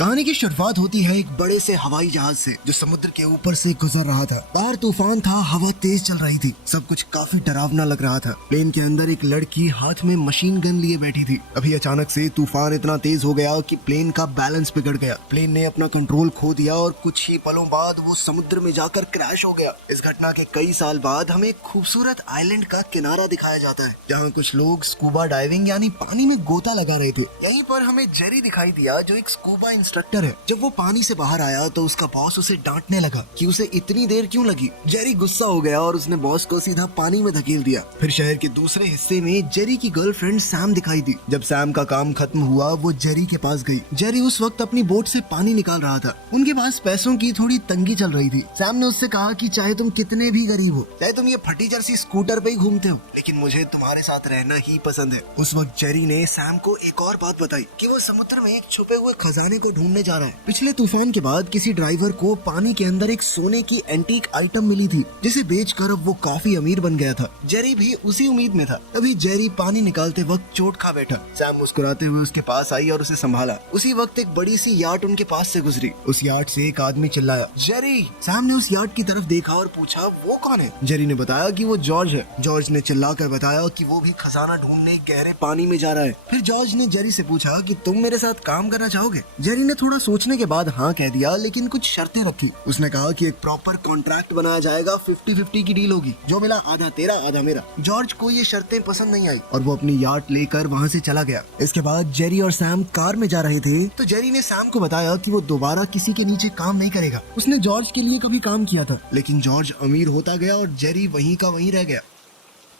कहानी की शुरुआत होती है एक बड़े से हवाई जहाज से जो समुद्र के ऊपर से गुजर रहा था। बाहर तूफान था, हवा तेज चल रही थी, सब कुछ काफी डरावना लग रहा था। प्लेन के अंदर एक लड़की हाथ में मशीन गन लिए बैठी थी। अभी अचानक से तूफान इतना तेज हो गया कि प्लेन का बैलेंस बिगड़ गया। प्लेन ने अपना कंट्रोल खो दिया और कुछ ही पलों बाद वो समुद्र में जाकर क्रैश हो गया। इस घटना के कई साल बाद हमें एक खूबसूरत आइलैंड का किनारा दिखाया जाता है जहाँ कुछ लोग स्कूबा डाइविंग यानी पानी में गोता लगा रहे थे। यहीं पर हमें जेरी दिखाई दिया जो एक स्कूबा इंस्ट्रक्टर है। जब वो पानी से बाहर आया तो उसका बॉस उसे डांटने लगा कि उसे इतनी देर क्यों लगी। जेरी गुस्सा हो गया और उसने बॉस को सीधा पानी में धकेल दिया। फिर शहर के दूसरे हिस्से में जेरी की गर्लफ्रेंड सैम दिखाई दी। जब सैम का काम खत्म हुआ वो जेरी के पास गई। जेरी उस वक्त अपनी बोट से पानी निकाल रहा था। उनके पास पैसों की थोड़ी तंगी चल रही थी। सैम ने उससे कहा कि चाहे तुम कितने भी गरीब हो, चाहे तुम ये फटी जर्सी स्कूटर पे ही घूमते हो, लेकिन मुझे तुम्हारे साथ रहना ही पसंद है। उस वक्त जेरी ने सैम को एक और बात बताई कि वो समुद्र में एक छुपे हुए खजाने को ढूंढने जा रहा है। पिछले तूफान के बाद किसी ड्राइवर को पानी के अंदर एक सोने की एंटीक आइटम मिली थी जिसे बेचकर अब वो काफी अमीर बन गया था। जेरी भी उसी उम्मीद में था। तभी जेरी पानी निकालते वक्त चोट खा बैठा। सैम मुस्कुराते हुए उसके पास आई और उसे संभाला। उसी वक्त एक बड़ी सी याट उनके पास से गुजरी। उस याट से एक आदमी चिल्लाया, जेरी। सैम ने उस याट की तरफ देखा और पूछा, वो कौन है? जेरी ने बताया कि वो जॉर्ज है। जॉर्ज ने चिल्लाकर बताया कि वो भी खजाना ढूंढने गहरे पानी में जा रहा है। फिर जॉर्ज ने जेरी से पूछा कि तुम मेरे साथ काम करना चाहोगे? जेरी ने थोड़ा सोचने के बाद हाँ कह दिया, लेकिन कुछ शर्तें रखी। उसने कहा कि एक प्रॉपर कॉन्ट्रैक्ट बनाया जाएगा, 50-50 की डील होगी, जो मिला आधा तेरा आधा मेरा। जॉर्ज को ये शर्तें पसंद नहीं आई और वो अपनी याट लेकर वहाँ से चला गया। इसके बाद जेरी और सैम कार में जा रहे थे तो जेरी ने सैम को बताया कि वो दोबारा किसी के नीचे काम नहीं करेगा। उसने जॉर्ज के लिए कभी काम किया था, लेकिन जॉर्ज अमीर होता गया और जेरी वहीं का वहीं रह गया।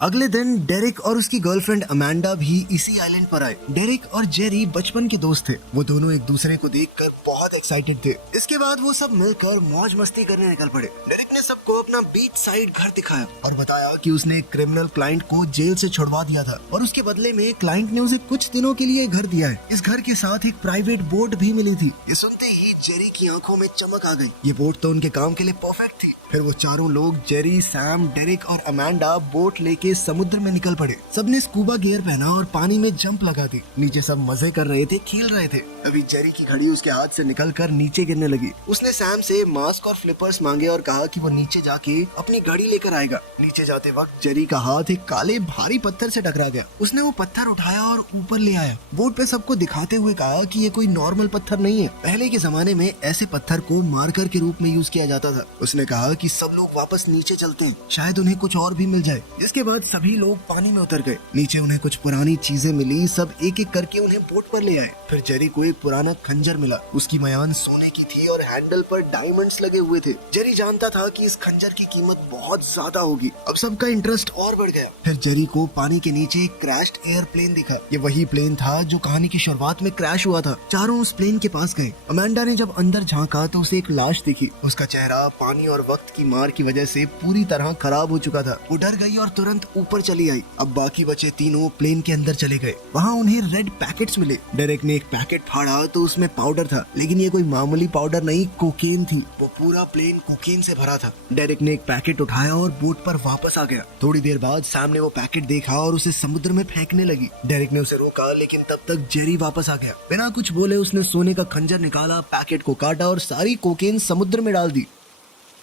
अगले दिन डेरिक और उसकी गर्लफ्रेंड अमांडा भी इसी आइलैंड पर आए। डेरिक और जेरी बचपन के दोस्त थे। वो दोनों एक दूसरे को देखकर बहुत एक्साइटेड थे। इसके बाद वो सब मिलकर मौज मस्ती करने निकल पड़े। डेरिक ने सबको अपना बीच साइड घर दिखाया और बताया कि उसने एक क्रिमिनल क्लाइंट को जेल से छुड़वा दिया था और उसके बदले में क्लाइंट ने उसे कुछ दिनों के लिए घर दिया है। इस घर के साथ एक प्राइवेट बोट भी मिली थी। ये सुनते ही जेरी की आंखों में चमक आ गई। ये बोट तो उनके काम के लिए परफेक्ट थी। फिर वो चारों लोग जेरी, सैम, डेरिक और अमांडा बोट लेके समुद्र में निकल पड़े। सबने स्कूबा गियर पहना और पानी में जंप लगा दी। नीचे सब मजे कर रहे थे, खेल रहे थे। अभी जेरी की घड़ी उसके हाथ से निकलकर नीचे गिरने लगी। उसने सैम से मास्क और फ्लिपर्स मांगे और कहा कि वो नीचे जाके अपनी घड़ी लेकर आएगा। नीचे जाते वक्त जेरी का हाथ एक काले भारी पत्थर से टकरा गया। उसने वो पत्थर उठाया और ऊपर ले आया। बोट पे सबको दिखाते हुए कहा कि ये कोई नॉर्मल पत्थर नहीं है। पहले के जमाने में ऐसे पत्थर को मार्कर के रूप में यूज किया जाता था। उसने कहा कि सब लोग वापस नीचे चलते हैं, शायद उन्हें कुछ और भी मिल जाए। इसके बाद सभी लोग पानी में उतर गए। नीचे उन्हें कुछ पुरानी चीजें मिली। सब एक एक करके उन्हें बोट पर ले आए। फिर जेरी को एक पुराना खंजर मिला। उसकी मयान सोने की थी और हैंडल पर डायमंड्स लगे हुए थे। जेरी जानता था कि इस खंजर की कीमत बहुत ज्यादा होगी। अब सबका इंटरेस्ट और बढ़ गया। फिर जेरी को पानी के नीचे एक क्रैश्ड एयरप्लेन दिखा। ये वही प्लेन था जो कहानी की शुरुआत में क्रैश हुआ था। चारों उस प्लेन के पास गए। अमांडा ने जब अंदर झांका तो उसे एक लाश दिखी। उसका चेहरा पानी और वक्त की मार की वजह से पूरी तरह खराब हो चुका था। वो डर गई और तुरंत ऊपर चली आई। अब बाकी बचे तीनों प्लेन के अंदर चले गए। वहाँ उन्हें रेड पैकेट्स मिले। डेरेक ने एक पैकेट फाड़ा तो उसमें पाउडर था, लेकिन ये कोई मामूली पाउडर नहीं, कोकेन थी। वो पूरा प्लेन कोकेन से भरा था। डेरेक ने एक पैकेट उठाया और बोट पर वापस आ गया। थोड़ी देर बाद सैम ने वो पैकेट देखा और उसे समुद्र में फेंकने लगी। डेरेक ने उसे रोका, लेकिन तब तक जेरी वापस आ गया। बिना कुछ बोले उसने सोने का खंजर निकाला, पैकेट को काटा और सारी कोकेन समुद्र में डाल दी।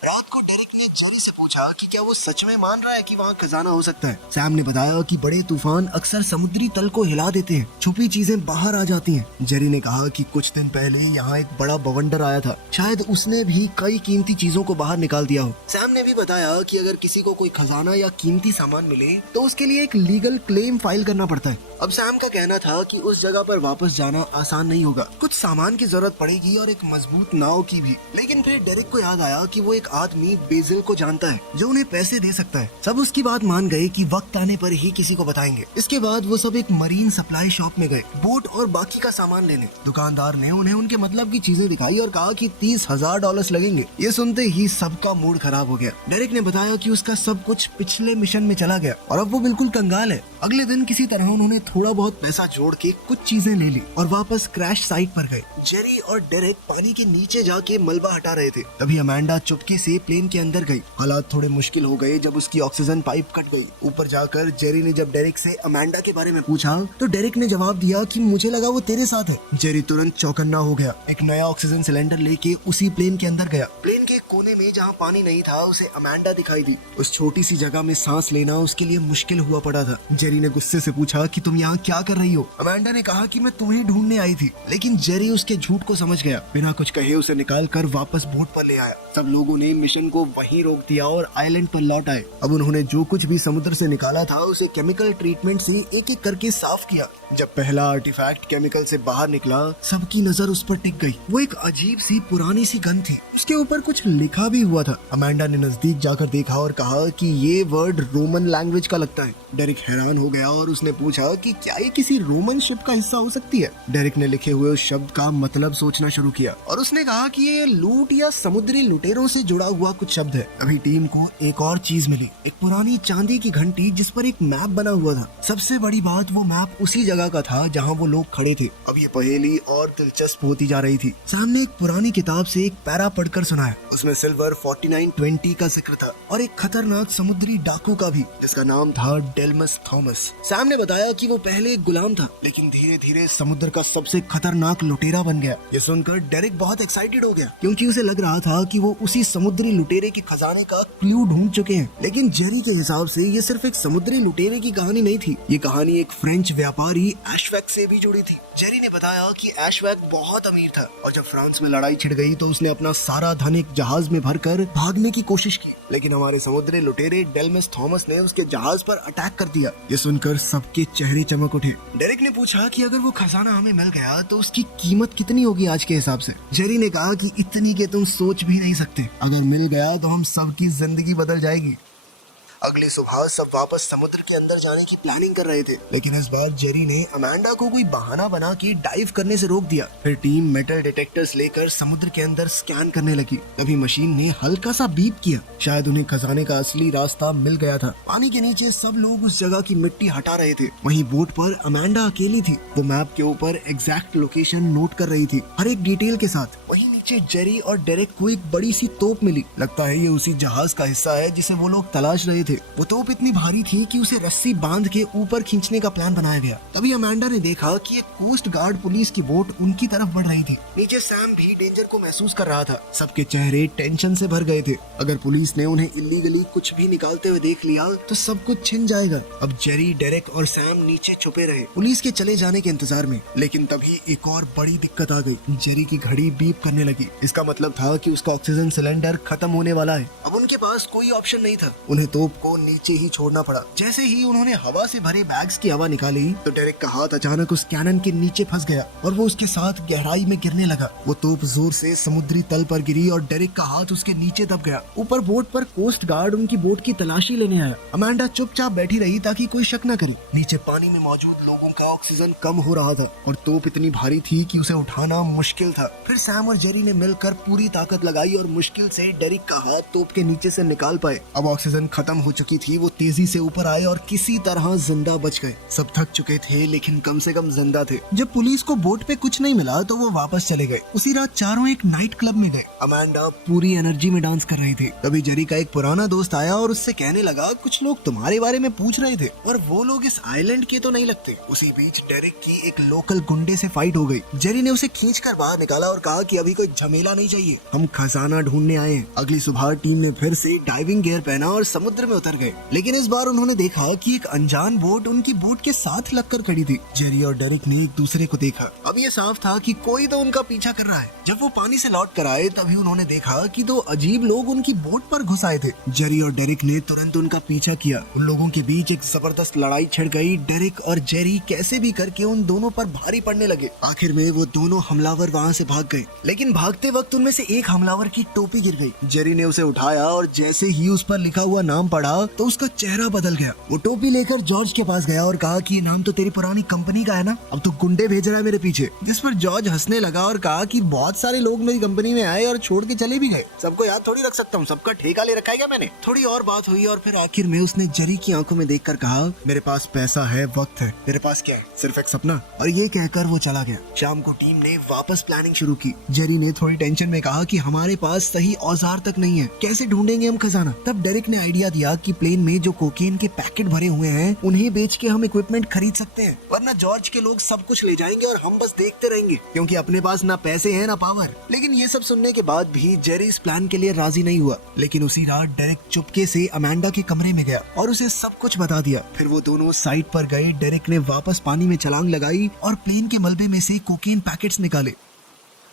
रात को डेरिक ने जेरी से पूछा कि क्या वो सच में मान रहा है कि वहाँ खजाना हो सकता है। सैम ने बताया कि बड़े तूफान अक्सर समुद्री तल को हिला देते हैं, छुपी चीजें बाहर आ जाती हैं। जेरी ने कहा कि कुछ दिन पहले यहाँ एक बड़ा बवंडर आया था, शायद उसने भी कई कीमती चीजों को बाहर निकाल दिया हो। सैम ने भी बताया कि अगर किसी को कोई खजाना या कीमती सामान मिले तो उसके लिए एक लीगल क्लेम फाइल करना पड़ता है। अब सैम का कहना था कि उस जगह पर वापस जाना आसान नहीं होगा। कुछ सामान की जरूरत पड़ेगी और एक मजबूत नाव की भी। लेकिन फिर डेरिक को याद आया कि वो एक आदमी बेजिल को जानता है जो उन्हें पैसे दे सकता है। सब उसकी बात मान गए कि वक्त आने पर ही किसी को बताएंगे। इसके बाद वो सब एक मरीन सप्लाई शॉप में गए, बोट और बाकी का सामान लेने। दुकानदार ने उन्हें उनके मतलब की चीजें दिखाई और कहा कि $30,000 लगेंगे। ये सुनते ही सबका मूड खराब हो गया। डेरिक ने बताया कि उसका सब कुछ पिछले मिशन में चला गया और अब वो बिल्कुल कंगाल है। अगले दिन किसी तरह उन्होंने थोड़ा बहुत पैसा जोड़ के कुछ चीजें ले ली और वापस क्रैश साइट पर गए। जेरी और डेरेक पानी के नीचे जाके मलबा हटा रहे थे। तभी अमांडा चुपके से प्लेन के अंदर गई। हालात थोड़े मुश्किल मुश्किल हो गए जब उसकी ऑक्सीजन पाइप कट गई। ऊपर जाकर जेरी ने जब डेरिक से अमांडा के बारे में पूछा तो डेरिक ने जवाब दिया कि मुझे लगा वो तेरे साथ है। जेरी तुरंत चौकन्ना हो गया। एक नया ऑक्सीजन सिलेंडर लेके उसी प्लेन के अंदर गया। प्लेन के कोने में जहाँ पानी नहीं था उसे अमांडा दिखाई दी। उस छोटी सी जगह में सांस लेना उसके लिए मुश्किल हुआ पड़ा था। जेरी ने गुस्से से पूछा कि तुम यहाँ क्या कर रही हो? अमांडा ने कहा कि मैं तुम्हें ढूंढने आई थी, लेकिन जेरी उसके झूठ को समझ गया। बिना कुछ कहे उसे निकाल कर वापस बोट पर ले आया। सब लोगों ने मिशन को वहीं रोक दिया और आइलैंड पर लौट आए। अब उन्होंने जो कुछ भी समुद्र से निकाला था उसे केमिकल ट्रीटमेंट से एक एक करके साफ किया। जब पहला आर्टिफैक्ट केमिकल से बाहर निकला, सबकी नजर उस पर टिक गई। वो एक अजीब सी पुरानी सी गन थी। उसके ऊपर कुछ लिखा भी हुआ था। अमांडा ने नजदीक जाकर देखा और कहा कि ये वर्ड रोमन लैंग्वेज का लगता है। डेरिक हैरान हो गया और उसने पूछा कि क्या ये किसी रोमन शिप का हिस्सा हो सकती है? डेरिक ने लिखे हुए उस शब्द का मतलब सोचना शुरू किया और उसने कहा कि ये लूट या समुद्री लुटेरों से जुड़ा हुआ कुछ शब्द है। अभी टीम को एक और चीज मिली, एक पुरानी चांदी की घंटी जिस पर एक मैप बना हुआ था। सबसे बड़ी बात, वो मैप उसी जगह का था जहाँ वो लोग खड़े थे। अब ये पहेली और दिलचस्प होती जा रही थी। सामने एक पुरानी किताब से एक पैरा पढ़कर सुनाया। उसमें सिल्वर 4920 का जिक्र था और एक खतरनाक समुद्री डाकू का भी, जिसका नाम था डेल्मस थॉमस। सैम ने बताया कि वो पहले एक गुलाम था, लेकिन धीरे धीरे समुद्र का सबसे खतरनाक लुटेरा बन गया। ये सुनकर डेरिक बहुत एक्साइटेड हो गया, क्योंकि उसे लग रहा था कि वो उसी समुद्री लुटेरे के खजाने का क्लू ढूंढ चुके हैं। लेकिन जेरी के हिसाब से ये सिर्फ एक समुद्री लुटेरे की कहानी नहीं थी। ये कहानी एक फ्रेंच व्यापारी एशवेक से भी जुड़ी थी। जेरी ने बताया कि एशवेक बहुत अमीर था और जब फ्रांस में लड़ाई छिड़ गई तो उसने अपना सारा धन एक जहाज में भरकर भागने की कोशिश की, लेकिन हमारे समुद्री लुटेरे डेल्मस थॉमस ने उसके जहाज पर अटैक कर दिया। ये सुनकर सबके चेहरे चमक उठे। डेरिक ने पूछा कि अगर वो खजाना हमें मिल गया तो उसकी कीमत कितनी होगी आज के हिसाब से? जेरी ने कहा कि इतनी के तुम सोच भी नहीं सकते। अगर मिल गया तो हम सबकी जिंदगी बदल जाएगी। अगली सुबह सब वापस समुद्र के अंदर जाने की प्लानिंग कर रहे थे, लेकिन इस बार जेरी ने अमांडा को कोई बहाना बना के डाइव करने से रोक दिया। फिर टीम मेटल डिटेक्टर्स लेकर समुद्र के अंदर स्कैन करने लगी। तभी मशीन ने हल्का सा बीप किया। शायद उन्हें खजाने का असली रास्ता मिल गया था। पानी के नीचे सब लोग उस जगह की मिट्टी हटा रहे थे। वहीं बोट पर अमांडा अकेली थी। वो मैप के ऊपर एग्जैक्ट लोकेशन नोट कर रही थी, हर एक डिटेल के साथ। वहीं नीचे जेरी और डेरिक को एक बड़ी सी तोप मिली। लगता है ये उसी जहाज का हिस्सा है जिसे वो लोग तलाश रहे थे। वो तोप इतनी भारी थी कि उसे रस्सी बांध के ऊपर खींचने का प्लान बनाया गया। तभी अमांडा ने देखा कि एक कोस्ट गार्ड पुलिस की बोट उनकी तरफ बढ़ रही थी। नीचे सैम भी डेंजर को महसूस कर रहा था। सबके चेहरे टेंशन से भर गए थे। अगर पुलिस ने उन्हें इल्लीगली कुछ भी निकालते हुए देख लिया तो सब कुछ छिन जाएगा। अब जेरी, डेरिक और सैम नीचे छुपे रहे, पुलिस के चले जाने के इंतजार में। लेकिन तभी एक और बड़ी दिक्कत आ गई। जेरी की घड़ी बीप करने लगी। इसका मतलब था कि उसका ऑक्सीजन सिलेंडर खत्म होने वाला है। अब उनके पास कोई ऑप्शन नहीं था। उन्हें तोप को नीचे ही छोड़ना पड़ा। जैसे ही उन्होंने हवा से भरे बैग्स की हवा निकाली तो डेरिक का हाथ अचानक उस कैनन के नीचे फंस गया और वो उसके साथ गहराई में गिरने लगा। वो तोप जोर से समुद्री तल पर गिरी और डेरिक का हाथ उसके नीचे दब गया। ऊपर बोट पर कोस्ट गार्ड उनकी बोट की तलाशी लेने आया। अमांडा चुपचाप बैठी रही ताकि कोई शक न करे। नीचे पानी में मौजूद लोगों का ऑक्सीजन कम हो रहा था और तोप इतनी भारी थी कि उसे उठाना मुश्किल था। फिर सैम और जेरी ने मिलकर पूरी ताकत लगाई और मुश्किल से डेरिक का हाथ तोप के नीचे से निकाल पाए। अब ऑक्सीजन खत्म हो चुकी थी। वो तेजी से ऊपर आए और किसी तरह जिंदा बच गए। सब थक चुके थे, लेकिन कम से कम जिंदा थे। जब पुलिस को बोट पे कुछ नहीं मिला तो वो वापस चले गए। उसी रात चारों एक नाइट क्लब में गए। अमांडा पूरी एनर्जी में डांस कर रही थी। तभी जेरी का एक पुराना दोस्त आया और उससे कहने लगा, कुछ लोग तुम्हारे बारे में पूछ रहे थे और वो लोग इस आइलैंड के तो नहीं लगते। उसी बीच डेरिक की एक लोकल गुंडे से फाइट हो गई। जेरी ने उसे खींचकर बाहर निकाला और कहा कि अभी कोई झमेला नहीं चाहिए, हम खजाना ढूंढने आए हैं। अगली सुबह टीम ने फिर से डाइविंग गियर पहना और समुद्र में उतर गए। लेकिन इस बार उन्होंने देखा कि एक अनजान बोट उनकी बोट के साथ लगकर खड़ी थी। जेरी और डेरिक ने एक दूसरे को देखा। अब ये साफ था कि कोई तो उनका पीछा कर रहा है। जब वो पानी से लौट कर आए तभी उन्होंने देखा कि दो अजीब लोग उनकी बोट पर घुस आए थे। जेरी और डेरिक ने तुरंत उनका पीछा किया। उन लोगों के बीच एक जबरदस्त लड़ाई छिड़ गई। डेरिक और जेरी कैसे भी करके उन दोनों पर भारी पड़ने लगे। आखिर में वो दोनों हमलावर वहाँ से भाग गए, लेकिन भागते वक्त उनमें से एक हमलावर की टोपी गिर गई। जेरी ने उसे उठाया और जैसे ही उस पर लिखा हुआ नाम पढ़ा तो उसका चेहरा बदल गया। वो टोपी लेकर जॉर्ज के पास गया और कहा कि ये नाम तो तेरी पुरानी कंपनी का है ना, अब तो गुंडे भेज रहा है मेरे पीछे। जिस पर जॉर्ज हंसने लगा और कहा कि बहुत सारे लोग मेरी कंपनी में आए और छोड़ के चले भी गए, सबको याद थोड़ी रख सकता हूँ, सबका ठेका ले रखा है क्या मैंने। थोड़ी और बात हुई और फिर आखिर में उसने जेरी की आंखों में देखकर कहा, मेरे पास पैसा है, वक्त है, तेरे पास क्या है, सिर्फ एक सपना। और ये कहकर वो चला गया। शाम को टीम ने वापस प्लानिंग शुरू की। जेरी ने थोड़ी टेंशन में कहा कि हमारे पास सही औजार तक नहीं है, कैसे ढूंढेंगे हम खजाना? तब डेरिक ने आइडिया दिया कि प्लेन में जो कोकेन के पैकेट भरे हुए हैं उन्हें बेच के हम इक्विपमेंट खरीद सकते हैं, वरना जॉर्ज के लोग सब कुछ ले जाएंगे और हम बस देखते रहेंगे, क्योंकि अपने पास ना पैसे हैं ना पावर। लेकिन ये सब सुनने के बाद भी जेरी इस प्लान के लिए राजी नहीं हुआ। लेकिन उसी रात डेरिक चुपके से अमांडा के कमरे में गया और उसे सब कुछ बता दिया। फिर वो दोनों साइट पर गए। डेरिक ने वापस पानी में छलांग लगाई और प्लेन के मलबे में से कोकेन पैकेट्स निकाले।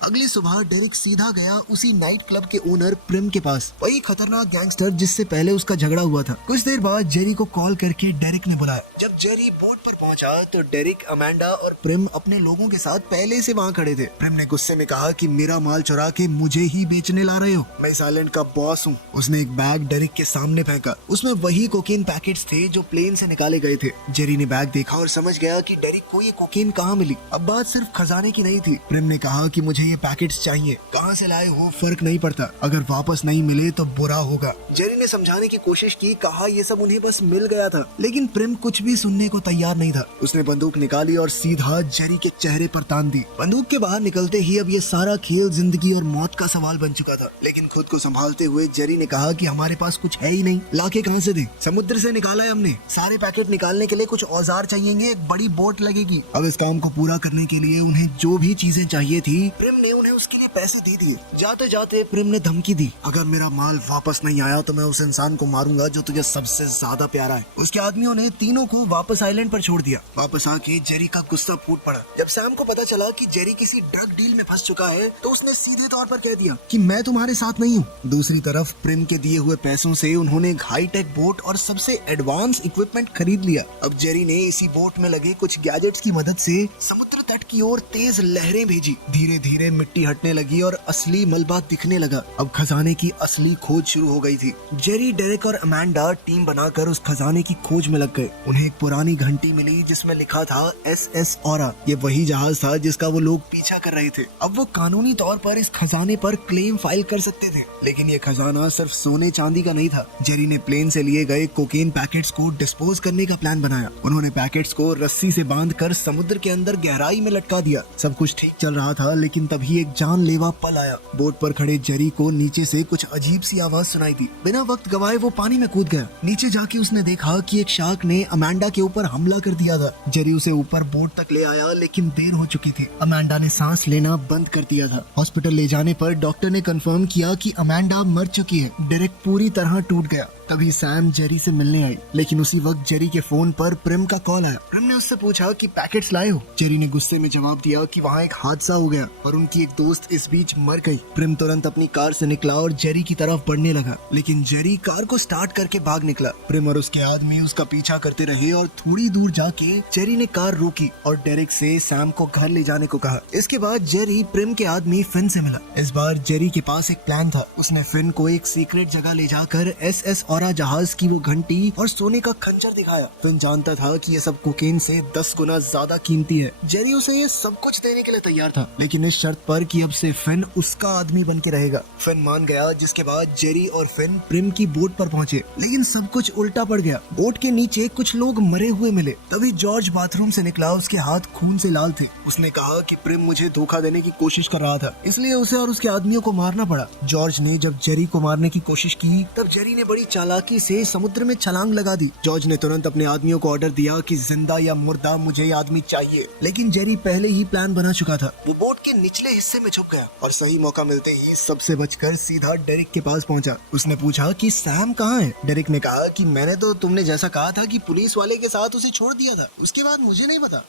अगली सुबह डेरिक सीधा गया उसी नाइट क्लब के ओनर प्रिम के पास, वही खतरनाक गैंगस्टर जिससे पहले उसका झगड़ा हुआ था। कुछ देर बाद जेरी को कॉल करके डेरिक ने बुलाया। जब जेरी बोट पर पहुंचा तो डेरिक, अमांडा और प्रिम अपने लोगों के साथ पहले से वहां खड़े थे। प्रिम ने गुस्से में कहा कि मेरा माल चुरा के मुझे ही बेचने ला रहे हो, मैं इस आइलैंड का बॉस हूँ। उसने एक बैग डेरिक के सामने फेंका। उसमें वही कोकेन पैकेट्स थे जो प्लेन से निकाले गए थे। जेरी ने बैग देखा और समझ गया कि डेरिक को ये कोकेन कहाँ मिली। अब बात सिर्फ खजाने की नहीं थी। प्रिम ने कहा कि मुझे ये पैकेट्स चाहिए, कहां से लाए हो फर्क नहीं पड़ता, अगर वापस नहीं मिले तो बुरा होगा। जेरी ने समझाने की कोशिश की, कहा ये सब उन्हें बस मिल गया था। लेकिन प्रिम कुछ भी सुनने को तैयार नहीं था। उसने बंदूक निकाली और सीधा जेरी के चेहरे पर तान दी। बंदूक के बाहर निकलते ही अब ये सारा खेल जिंदगी और मौत का सवाल बन चुका था। लेकिन खुद को संभालते हुए जेरी ने कहा कि हमारे पास कुछ है ही नहीं, लाके कहां से दें? समुद्र से निकाला है हमने। सारे पैकेट निकालने के लिए कुछ औजार चाहिए, एक बड़ी बोट लगेगी। अब इस काम को पूरा करने के लिए उन्हें जो भी चीजें चाहिए थी, प्रिम ने उन्हें उसके लिए पैसे दे दिए। जाते जाते प्रिम ने धमकी दी, अगर मेरा माल वापस नहीं आया तो मैं उस इंसान को मारूंगा जो तुझे सबसे ज्यादा प्यारा है। उसके आदमियों ने तीनों को वापस आइलैंड पर छोड़ दिया। वापस आके जेरी का गुस्सा फूट पड़ा। जब सैम को पता चला कि जेरी किसी ड्रग डील में फंस चुका है तो उसने सीधे तौर पर कह दिया कि मैं तुम्हारे साथ नहीं हूँ। दूसरी तरफ प्रिम के दिए हुए पैसों से उन्होंने एक हाईटेक बोट और सबसे एडवांस इक्विपमेंट खरीद लिया। अब जेरी ने इसी बोट में लगे कुछ गैजेट्स की मदद से समुद्र तट की ओर तेज लहरें भेजी। धीरे धीरे मिट्टी हटने लगी और असली मलबा दिखने लगा। अब खजाने की असली खोज शुरू हो गई थी। जेरी, डेरिक और अमांडा टीम बनाकर उस खजाने की खोज में लग गए। उन्हें एक पुरानी घंटी मिली जिसमें लिखा था SS ऑरा। ये वही जहाज था जिसका वो लोग पीछा कर रहे थे। अब वो कानूनी तौर पर इस खजाने पर क्लेम फाइल कर सकते थे। लेकिन ये खजाना सिर्फ सोने चांदी का नहीं था। जेरी ने प्लेन से लिए गए कोकेन पैकेट्स को डिस्पोज करने का प्लान बनाया। उन्होंने पैकेट्स को रस्सी से बांधकर समुद्र के अंदर गहराई में लटका दिया। सब कुछ ठीक चल रहा था, लेकिन तभी एक जानलेवा पल आया। बोट पर खड़े जेरी को नीचे से कुछ अजीब सी आवाज सुनाई दी। बिना वक्त गवाए वो पानी में कूद गया। नीचे जाके उसने देखा कि एक शार्क ने अमांडा के ऊपर हमला कर दिया था। जेरी उसे ऊपर बोट तक ले आया, लेकिन देर हो चुकी थी। अमांडा ने सांस लेना बंद कर दिया था। हॉस्पिटल ले जाने पर डॉक्टर ने कंफर्म किया कि अमांडा मर चुकी है। डेरिक पूरी तरह टूट गया। तभी सैम जेरी से मिलने आई, लेकिन उसी वक्त जेरी के फोन पर प्रिम का कॉल आया। प्रिम ने उससे पूछा कि पैकेट्स लाए हो? जेरी ने गुस्से में जवाब दिया कि वहाँ एक हादसा हो गया और उनकी एक दोस्त इस बीच मर गई। प्रिम तुरंत अपनी कार से निकला और जेरी की तरफ बढ़ने लगा, लेकिन जेरी कार को स्टार्ट करके भाग निकला। प्रिम और उसके आदमी उसका पीछा करते रहे और थोड़ी दूर जाके जेरी ने कार रोकी और डेरिक से सैम को घर ले जाने को कहा। इसके बाद जेरी प्रिम के आदमी फिन से मिला। इस बार जेरी के पास एक प्लान था। उसने फिन को एक सीक्रेट जगह ले जाकर SS ऑरा जहाज की वो घंटी और सोने का खंजर दिखाया। फिन जानता था कि ये सब कोकेन से 10 गुना ज्यादा कीमती है। जेरी उसे ये सब कुछ देने के लिए तैयार था, लेकिन इस शर्त पर कि अब से फिन उसका आदमी बन के रहेगा। फिन मान गया, जिसके बाद जेरी और फिन प्रिम की बोट पर पहुंचे। लेकिन सब कुछ उल्टा पड़ गया। बोट के नीचे कुछ लोग मरे हुए मिले। तभी जॉर्ज बाथरूम से निकला। उसके हाथ खून से लाल थे। उसने कहा कि प्रिम मुझे धोखा देने की कोशिश कर रहा था, इसलिए उसे और उसके आदमियों को मारना पड़ा। जॉर्ज ने जब जेरी को मारने की कोशिश की, तब जेरी ने बड़ी चालाकी से समुद्र में छलांग लगा दी। जॉर्ज ने तुरंत अपने आदमियों को ऑर्डर दिया कि जिंदा या मुर्दा मुझे ये आदमी चाहिए। लेकिन जेरी पहले ही प्लान बना चुका था। वो बोट के निचले हिस्से में छुप गया और सही मौका मिलते ही सबसे बचकर सीधा डेरिक के पास पहुंचा। उसने पूछा कि सैम कहाँ है? डेरिक ने कहा कि मैंने तो तुमने जैसा कहा था कि पुलिस वाले के साथ उसे छोड़ दिया था, उसके बाद मुझे नहीं पता।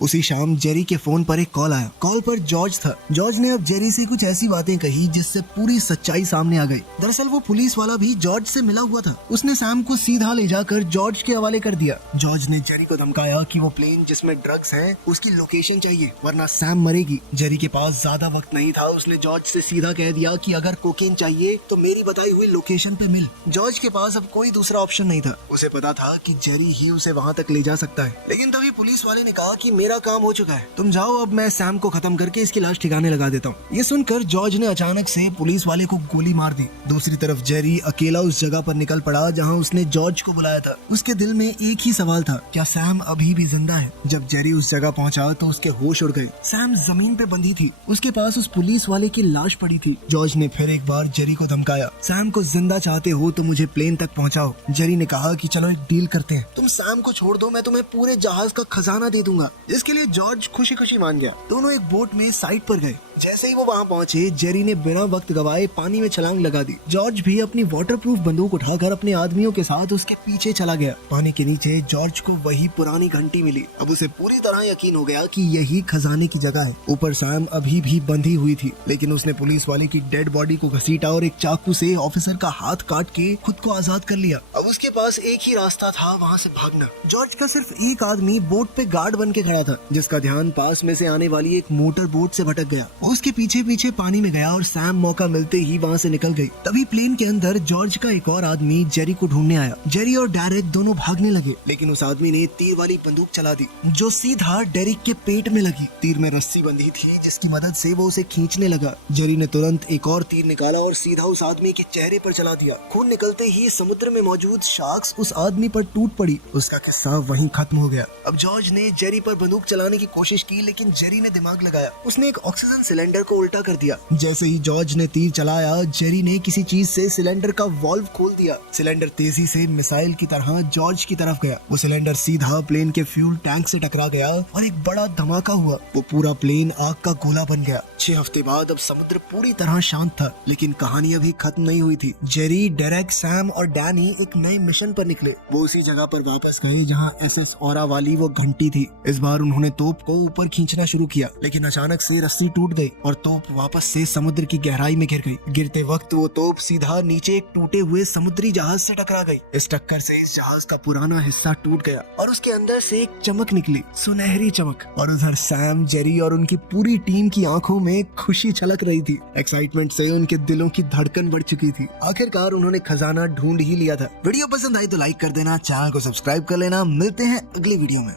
उसी शाम जेरी के फोन पर एक कॉल आया। कॉल पर जॉर्ज था। जॉर्ज ने अब जेरी से कुछ ऐसी बातें कही जिससे पूरी सच्चाई सामने आ गई। दरअसल वो पुलिस वाला भी जॉर्ज से मिला हुआ था। उसने सैम को सीधा ले जाकर जॉर्ज के हवाले कर दिया। जॉर्ज ने जेरी को धमकाया कि वो प्लेन जिसमें ड्रग्स हैं उसकी लोकेशन चाहिए, वरना सैम मरेगी। जेरी के पास ज्यादा वक्त नहीं था। उसने जॉर्ज से सीधा कह दिया कि अगर कोकेन चाहिए तो मेरी बताई हुई लोकेशन पे मिल। जॉर्ज के पास अब कोई दूसरा ऑप्शन नहीं था। उसे पता था कि जेरी ही उसे वहाँ तक ले जा सकता है। लेकिन तभी पुलिस वाले ने कहा कि मेरा काम हो चुका है, तुम जाओ, अब मैं सैम को खत्म करके इसकी लाश ठिकाने लगा देता हूँ। ये सुनकर जॉर्ज ने अचानक से पुलिस वाले को गोली मार दी। दूसरी तरफ जेरी अकेला उस जगह पर निकल पड़ा जहाँ उसने जॉर्ज को बुलाया था। उसके दिल में एक ही सवाल था, क्या सैम अभी भी जिंदा है? जब जेरी उस जगह पहुंचा तो उसके होश उड़ गए। सैम जमीन पे बंधी थी, उसके पास उस पुलिस वाले की लाश पड़ी थी। जॉर्ज ने फिर एक बार जेरी को धमकाया, सैम को जिंदा चाहते हो तो मुझे प्लेन तक पहुंचाओ। जेरी ने कहा कि चलो एक डील करते हैं, तुम सैम को छोड़ दो, मैं तुम्हें पूरे जहाज का खजाना दे दूंगा। इसके लिए जॉर्ज खुशी खुशी मान गया। दोनों एक बोट में साइड पर गए। जैसे ही वो वहाँ पहुंचे, जेरी ने बिना वक्त गवाए पानी में छलांग लगा दी। जॉर्ज भी अपनी वाटरप्रूफ बंदूक उठाकर अपने आदमियों के साथ उसके पीछे चला गया। पानी के नीचे जॉर्ज को वही पुरानी घंटी मिली। अब उसे पूरी तरह यकीन हो गया कि यही खजाने की जगह है। ऊपर सैम अभी भी बंधी हुई थी, लेकिन उसने पुलिस वाले की डेड बॉडी को घसीटा और एक चाकू से ऑफिसर का हाथ काट के खुद को आजाद कर लिया। अब उसके पास एक ही रास्ता था, वहाँ से भागना। जॉर्ज का सिर्फ एक आदमी बोट पे गार्ड बन के खड़ा था, जिसका ध्यान पास में से आने वाली एक मोटर बोट से भटक गया। उसके पीछे पीछे पानी में गया और सैम मौका मिलते ही वहाँ से निकल गई। तभी प्लेन के अंदर जॉर्ज का एक और आदमी जेरी को ढूंढने आया। जेरी और डेरिक दोनों भागने लगे, लेकिन उस आदमी ने तीर वाली बंदूक चला दी, जो सीधा डेरिक के पेट में लगी। तीर में रस्सी बंधी थी, जिसकी मदद से वो उसे खींचने लगा। जेरी ने तुरंत एक और तीर निकाला और सीधा उस आदमी के चेहरे पर चला दिया। खून निकलते ही समुद्र में मौजूद शार्क्स उस आदमी पर टूट पड़ी। उसका किस्सा वहीं खत्म हो गया। अब जॉर्ज ने जेरी पर बंदूक चलाने की कोशिश की, लेकिन जेरी ने दिमाग लगाया। उसने एक ऑक्सीजन सिलेंडर को उल्टा कर दिया। जैसे ही जॉर्ज ने तीर चलाया, जेरी ने किसी चीज से सिलेंडर का वाल्व खोल दिया। सिलेंडर तेजी से मिसाइल की तरह जॉर्ज की तरफ गया। वो सिलेंडर सीधा प्लेन के फ्यूल टैंक से टकरा गया और एक बड़ा धमाका हुआ। वो पूरा प्लेन आग का गोला बन गया। 6 हफ्ते बाद अब समुद्र पूरी तरह शांत था, लेकिन कहानी अभी खत्म नहीं हुई थी। जेरी, डेरेक, सैम और डैनी एक नए मिशन पर निकले। वो उसी जगह पर वापस गए जहाँ SS ऑरा वाली वो घंटी थी। इस बार उन्होंने तोप को ऊपर खींचना शुरू किया, लेकिन अचानक से रस्सी टूट गई और तोप वापस से समुद्र की गहराई में गिर गई। गिरते वक्त वो तोप सीधा नीचे एक टूटे हुए समुद्री जहाज से टकरा गई। इस टक्कर से इस जहाज का पुराना हिस्सा टूट गया और उसके अंदर से एक चमक निकली, सुनहरी चमक। और उधर सैम, जेरी और उनकी पूरी टीम की आंखों में खुशी छलक रही थी। एक्साइटमेंट से उनके दिलों की धड़कन बढ़ चुकी थी। आखिरकार उन्होंने खजाना ढूंढ ही लिया था। वीडियो पसंद आई तो लाइक कर देना, चैनल को सब्सक्राइब कर लेना। मिलते हैं अगली वीडियो में।